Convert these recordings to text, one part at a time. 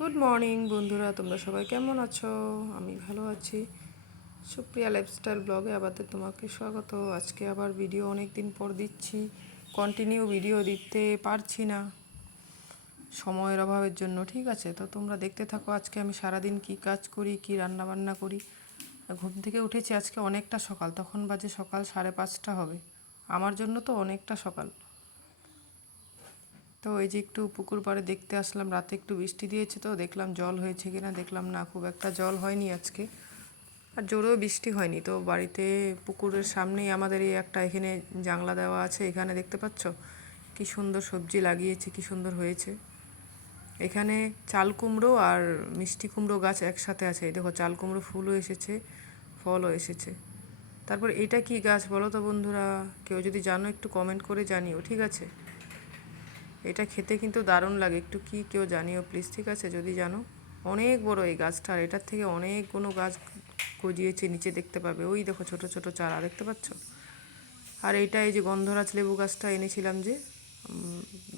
Good morning বন্ধুরা, তোমরা সবাই কেমন আছো? আমি ভালো আছি। সুপ্রিয়া লাইফস্টাইল ব্লগে আবার তোমাকে স্বাগত। আজকে আবার ভিডিও অনেক দিন পর দিচ্ছি। কন্টিনিউ ভিডিও দিতে পারছি না সময়ের অভাবের জন্য, ঠিক আছে? তো তোমরা দেখতে থাকো আজকে আমি সারাদিন কি কাজ করি, কি রান্না বান্না করি। ঘুম থেকে উঠেছি আজকে অনেকটা সকাল, তখন বাজে সকাল 5:30 হবে। আমার জন্য তো অনেকটা সকাল। তো এই যে একটু পুকুর পাড়ে দেখতে আসলাম, রাতে একটু বৃষ্টি দিয়েছে তো দেখলাম জল হয়েছে কিনা, দেখলাম না, খুব একটা জল হয়নি আজকে, আর জোরেও বৃষ্টি হয়নি। তো বাড়িতে পুকুরের সামনেই আমাদের এই একটা এখানে জানলা দেওয়া আছে, এখানে দেখতে পাচ্ছ কি সুন্দর সবজি লাগিয়েছে, কি সুন্দর হয়েছে। এখানে চাল কুমড়ো আর মিষ্টি কুমড়ো গাছ একসাথে আছে। এই দেখো চাল কুমড়ো ফুলও এসেছে, ফলও এসেছে। তারপর এটা কি গাছ বলো তো বন্ধুরা? কেউ যদি জানো একটু কমেন্ট করে জানিও, ঠিক আছে? এটা খেতে কিন্তু দারুণ লাগে, একটু কি কেউ জানিও প্লিজ, ঠিক আছে? যদি জানো। অনেক বড় এই গাছটা, আর এটার থেকে অনেকগুলো গাছ গজিয়েছে, নিচে দেখতে পাবে। ওই দেখো ছোট ছোট চারা দেখতে পাচ্ছ। আর এইটা এই যে গন্ধরাজ লেবু গাছটা এনেছিলাম, যে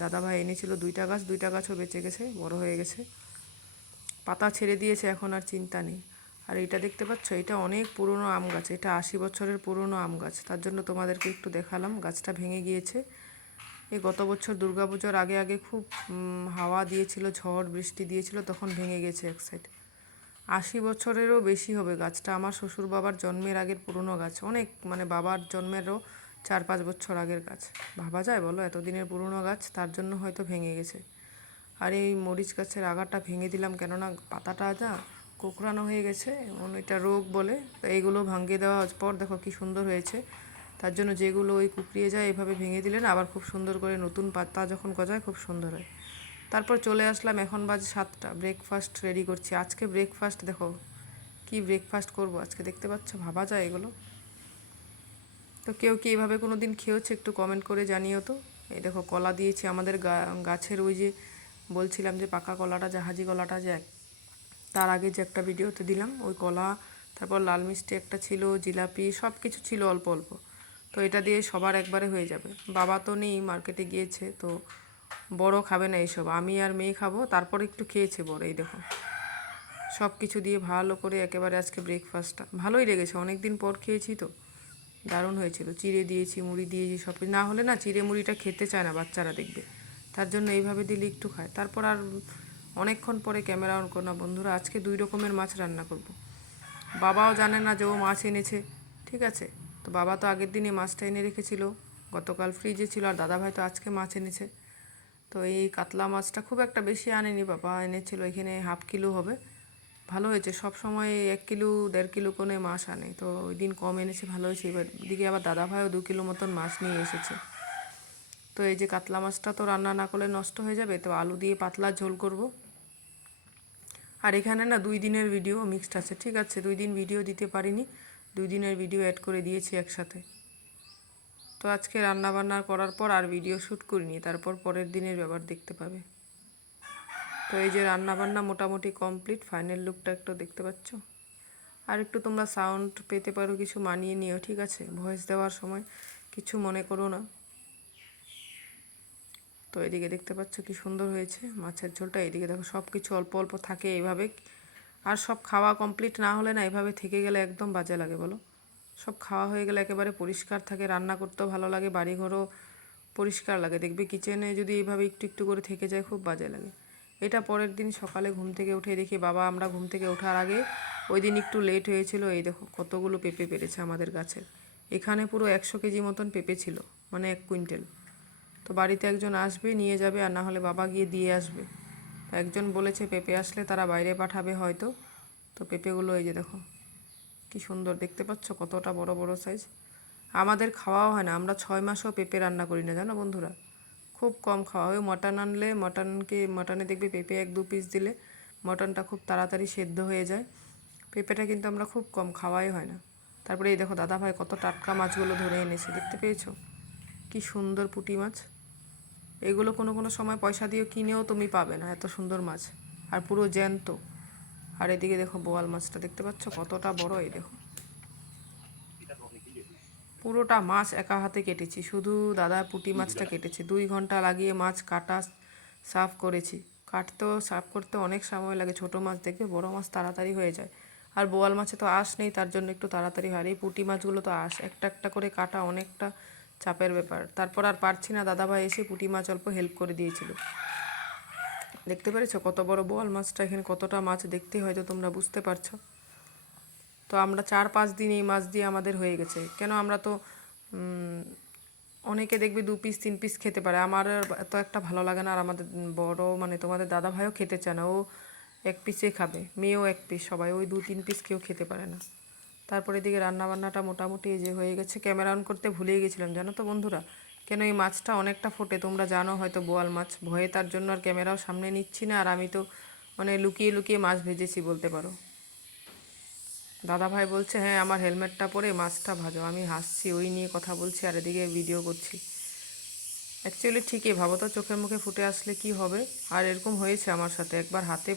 দাদাভাই এনেছিল, দুইটা গাছও বেঁচে গেছে, বড় হয়ে গেছে, পাতা ছেড়ে দিয়েছে, এখন আর চিন্তা নেই। আর এটা দেখতে পাচ্ছ, এটা অনেক পুরনো আম গাছ, এটা 80 বছরের পুরনো আম গাছ। তার জন্য তোমাদেরকে একটু দেখালাম। গাছটা ভেঙে গিয়েছে এই গত বছর দুর্গাপুজোর আগে আগে খুব হাওয়া দিয়েছিল, ঝড় বৃষ্টি দিয়েছিল, তখন ভেঙে গেছে এক সাইড। 80 বছরেরও বেশি হবে গাছটা। আমার শ্বশুর বাবার জন্মের আগের পুরনো গাছ, অনেক, মানে বাবার জন্মেরও 4-5 বছর আগের গাছ। ভাবা যায় বলো, এতদিনের পুরনো গাছ, তার জন্য হয়তো ভেঙে গেছে। আর এই মরিচ গাছের আগাটা ভেঙে দিলাম, কেননা পাতাটা যা কোঁকড়ানো হয়ে গেছে, এটা রোগ বলে। তো এইগুলো ভাঙিয়ে দেওয়ার পর দেখো কি সুন্দর হয়েছে। তার জন্য যেগুলো ওই কুকড়িয়ে যায় এভাবে ভেঙে দিলে না, আবার খুব সুন্দর করে নতুন পাতা যখন গজায় খুব সুন্দর হয়। তারপর চলে আসলাম, এখন বাজে 7টা, ব্রেকফাস্ট রেডি করছি। আজকে ব্রেকফাস্ট দেখো কি ব্রেকফাস্ট করব আজকে, দেখতে পাচ্ছ? ভাবা যায় এগুলো? তো কেউ কি এইভাবে কোনো দিন খেয়েছে একটু কমেন্ট করে জানিও তো। এই দেখো কলা দিয়েছি আমাদের গাছের, ওই যে বলছিলাম যে পাকা কলাটা, জাহাজি কলাটা, যে তার আগে যে একটা ভিডিওতে দিলাম, ওই কলা। তারপর লাল মিষ্টি একটা ছিল, জিলাপি, সব কিছু ছিল অল্প অল্প। তো এটা দিয়ে সবার একবারে হয়ে যাবে। বাবা তো নেই, মার্কেটে গিয়েছে, তো বড় খাবে না এইসব, আমি আর মেয়ে খাবো। তারপর একটু খেয়েছে বড়। এই দেখো সব কিছু দিয়ে ভালো করে একেবারে আজকে ব্রেকফাস্টটা ভালোই লেগেছে, অনেক দিন পর খেয়েছি তো, দারুণ হয়েছিল। চিড়ে দিয়েছি, মুড়ি দিয়েছি, সব না হলে না চিড়ে মুড়িটা খেতে চায় না বাচ্চারা, দেখবে। তার জন্য এইভাবে দিলে একটু খায়। তারপর আর অনেকক্ষণ পরে ক্যামেরা অন করো না বন্ধুরা, আজকে 2 রকমের মাছ রান্না করব। বাবাও জানে না যে ও মাছ এনেছে, ঠিক আছে? তো বাবা তো আগের দিনে মাছটা এনে রেখেছিল, গতকাল ফ্রিজে ছিল, আর দাদাভাই তো আজকে মাছ এনেছে। তো এই কাতলা মাছটা খুব একটা বেশি আনেনি, বাবা এনেছিল এখানে 1/2 কিলো হবে। ভালো হয়েছে, সব সময় 1 কিলো 1.5 কিলো করে মাছ আনে, তো ওই দিন কম এনেছে, ভালো হয়েছে। এবার দিকে আবার দাদাভাইও 2 কিলো মতন মাছ নিয়ে এসেছে। তো এই যে কাতলা মাছটা তো রান্না না করলে নষ্ট হয়ে যাবে, তো আলু দিয়ে পাতলা ঝোল করব। আর এখানে না 2 দিনের ভিডিও মিক্সড আছে, ঠিক আছে? 2 দিন ভিডিও দিতে পারিনি, 2 দিনের ভিডিও অ্যাড করে দিয়েছি একসাথে। তো আজকে রান্না বান্না করার পর আর ভিডিও শ্যুট করিনি, তারপর পরের দিনের ব্যাপার দেখতে পাবে। তো এই যে রান্না বান্না মোটামুটি কমপ্লিট, ফাইনাল লুকটা একটু দেখতে পাচ্ছ। আর একটু তোমরা সাউন্ড পেতে পারো, কিছু মানিয়ে নিও, ঠিক আছে? ভয়েস দেওয়ার সময় কিছু মনে করো না। তো এদিকে দেখতে পাচ্ছ কি সুন্দর হয়েছে মাছের ঝোলটা। এদিকে দেখো সব কিছু অল্প অল্প থাকে এইভাবে, আর সব খাওয়া কমপ্লিট না হলে না, এভাবে থেকে গেলে একদম বাজে লাগে বলো। সব খাওয়া হয়ে গেলে একেবারে পরিষ্কার থাকে, রান্না করতেও ভালো লাগে, বাড়িঘরও পরিষ্কার লাগে। দেখবে কিচেনে যদি এইভাবে একটু একটু করে থেকে যায় খুব বাজে লাগে। এটা পরের দিন সকালে ঘুম থেকে উঠে দেখি বাবা, আমরা ঘুম থেকে ওঠার আগে, ওই দিন একটু লেট হয়েছিল। এই দেখো কতগুলো পেঁপে পেরেছে আমাদের গাছের, এখানে পুরো 100 কেজি মতন পেঁপে ছিল, মানে 1 কুইন্টাল। তো বাড়িতে একজন আসবে নিয়ে যাবে, আর না হলে বাবা গিয়ে দিয়ে আসবে। একজন বলেছে পেঁপে আসলে তারা বাইরে পাঠাবে হয়তো। তো পেঁপেগুলো এই যে দেখো কি সুন্দর, দেখতে পাচ্ছ কতটা বড় বড় সাইজ। আমাদের খাওয়াও হয় না, আমরা 6 মাসও পেঁপে রান্না করি না, জানো বন্ধুরা? খুব কম খাওয়া হয়। মটন আনলে মটনে দেখবে পেঁপে 1-2 পিস দিলে মটনটা খুব তাড়াতাড়ি সেদ্ধ হয়ে যায়। পেঁপেটা কিন্তু আমরা খুব কম খাওয়াই হয় না। তারপরে এই দেখো দাদাভাই কত টাটকা মাছগুলো ধরে এনেছে, দেখতে পেয়েছো? কি সুন্দর পুঁটি মাছ। এগুলো কোনো কোনো সময় পয়সা দিয়ে কিনেও তুমি পাবে না, এত সুন্দর মাছ, আর পুরো জ্যান্ত। আর এদিকে দেখো বোয়াল মাছটা দেখতে পাচ্ছ কতটা বড়। এই দেখো পুরোটা মাছ একা হাতে কেটেছি, শুধু দাদা পুঁটি মাছটা কেটেছে। 2 ঘন্টা লাগিয়ে মাছ কাটা সাফ করেছি, কাটতেও সাফ করতে অনেক সময় লাগে। ছোটো মাছ দেখবে, বড় মাছ তাড়াতাড়ি হয়ে যায়। আর বোয়াল মাছে তো আঁশ নেই, তার জন্য একটু তাড়াতাড়ি হয়। আর এই পুঁটি মাছগুলো তো আঁশ, একটা একটা করে কাটা অনেকটা চাপের ব্যাপার। তারপর আর পারছি না, দাদাভাই এসে পুঁটি মাছ অল্প হেল্প করে দিয়েছিল। দেখতে পেরেছো কত বড় বোয়াল মাছটা, এখানে কতটা মাছ দেখতে হয়তো তোমরা বুঝতে পারছো। তো আমরা 4-5 দিন এই মাছ দিয়ে আমাদের হয়ে গেছে। কেন, আমরা তো অনেকে দেখবে 2 পিস 3 পিস খেতে পারে, আমার তো একটা ভালো লাগে না। আর আমাদের বড় মানে তোমাদের দাদা ভাইও খেতে চায় না, ও 1 পিসই খাবে, মেয়েও 1 পিস, সবাই ওই 2-3 পিস কেউ খেতে পারে না। তারপরে এদিকে রান্নাবান্নাটা মোটামুটি এই যে হয়ে গেছে। ক্যামেরা অন করতে ভুলেই গেছিলাম জানো তো বন্ধুরা, কেন এই মাছটা অনেকটা ফোটে, তোমরা জানো হয়তো বোয়াল মাছ, ভয়ে তার জন্য আর ক্যামেরাও সামনে নিচ্ছি না। আর আমি তো মানে লুকিয়ে লুকিয়ে মাছ ভেজেছি বলতে পারো। দাদা ভাই বলছে হ্যাঁ আমার হেলমেটটা পরে মাছটা ভাজো, আমি হাসছি, ওই নিয়ে কথা বলছি আর এদিকে ভিডিও করছি। অ্যাকচুয়ালি ঠিকই, ভাবো তো চোখে মুখে ফুটে আসলে কি হবে। আর এরকম হয়েছে আমার সাথে একবার, হাতে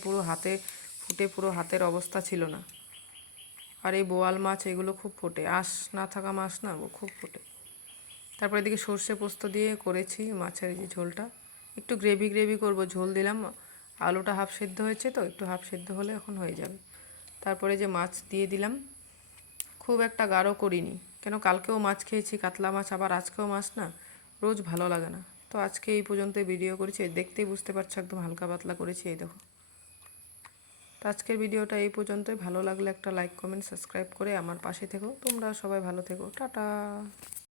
ফুটে পুরো হাতের অবস্থা ছিল না। আর এই বোয়াল মাছ এগুলো খুব ফোটে, আঁশ না থাকা মাছ না, ও খুব ফোটে। তারপর এদিকে সর্ষে পোস্ত দিয়ে করেছি মাছের এই যে ঝোলটা, একটু গ্রেভি গ্রেভি করব, ঝোল দিলাম। আলুটা হাফ সেদ্ধ হয়েছে তো, একটু হাফ সেদ্ধ হলে এখন হয়ে যাবে। তারপরে যে মাছ দিয়ে দিলাম, খুব একটা গাঢ় করিনি, কেন কালকেও মাছ খেয়েছি কাতলা মাছ, আবার আজকেও মাছ না, রোজ ভালো লাগে না। তো আজকে এই পর্যন্ত ভিডিও করেছি, দেখতেই বুঝতে পারছো একদম হালকা পাতলা করেছি, এই দেখো। তো আজকের ভিডিওটা এই পর্যন্তই, ভালো লাগলে একটা লাইক কমেন্ট সাবস্ক্রাইব করে আমার পাশে থেকো। তোমরা সবাই ভালো থেকো, টাটা।